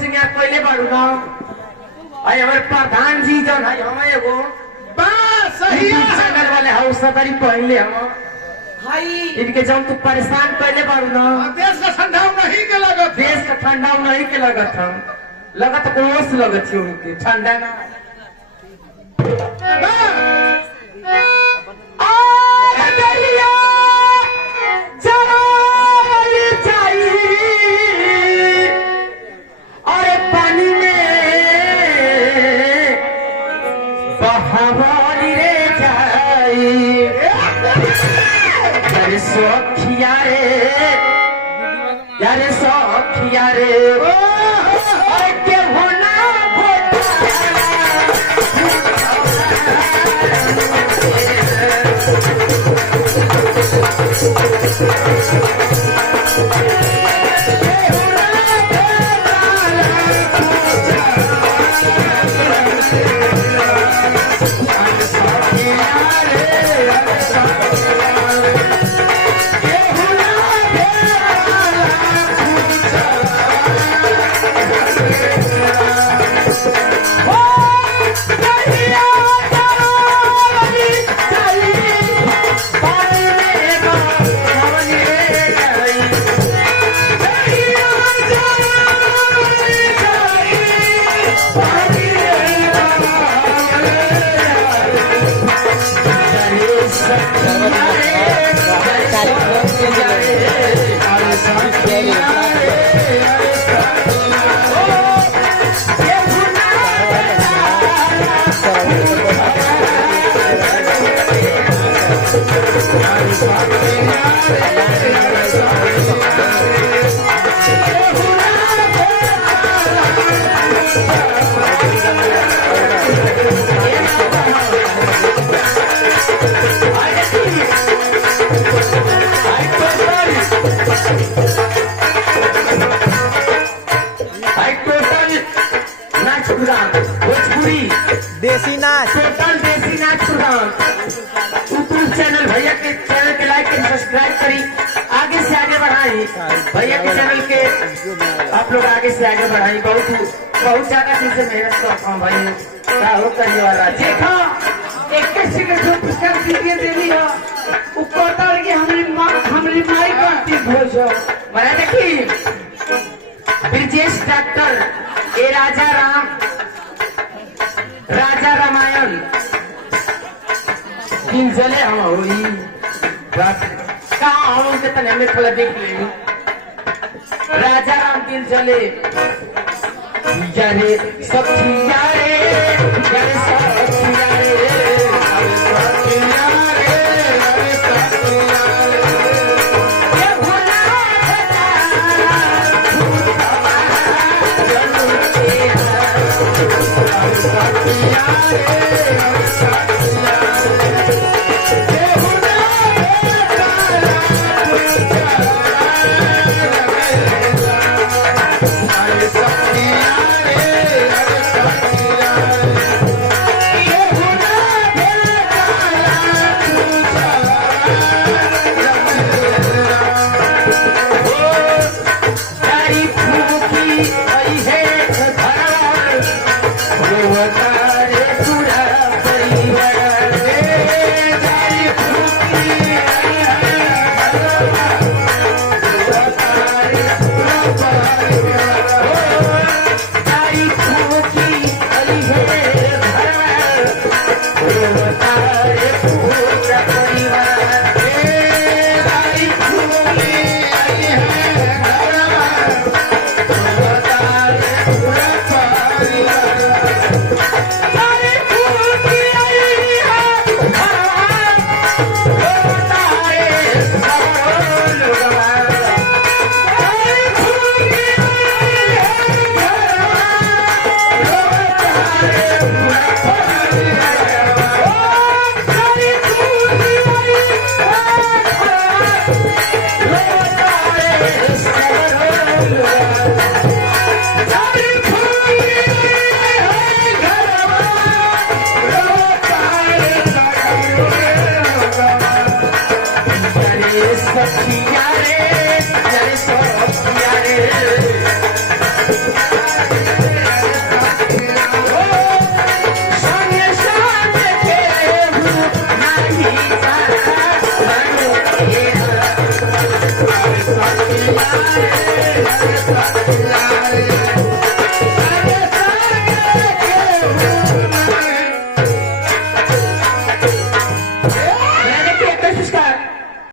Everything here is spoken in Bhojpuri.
सिंगार पहले बाड़ू ना आई हमारे प्रधान जी जो है हम एगो बस सही है चैनल वाले हाउस सदरी पहले हम भाई इनके जब तू परेशान पहले बाड़ू ना देश का ठंडा नहीं के लगत देश का ठंडा नहीं के लगत हम लगत कोस लगत है उनके ठंडा ना यारे सौखिया रे के होना देसी नाच टोटल देसी नाच प्रोग्राम यूट्यूब चैनल भैया के चैनल के लाइक करी सब्सक्राइब करी आगे से आगे बढ़ाई भैया के चैनल के आप लोग आगे से आगे बढ़ाई बहुत ज्यादा दिन से मेहनत करता हूँ भाई क्या हो करिए वाला देखा 21 सेकंड जो पुरस्कार दीजिए देवी है ऊपर तार के हमारी माई करती भोज मैं देखी ब्रिजेश डॉक्टर ए राजा रामायण दिन जले हम होई का हम उनके तने में थोड़ा देख ले राजा राम दिल जले यारे सब यारे यारे सब यारे सखिया रे जय सखिया रे हे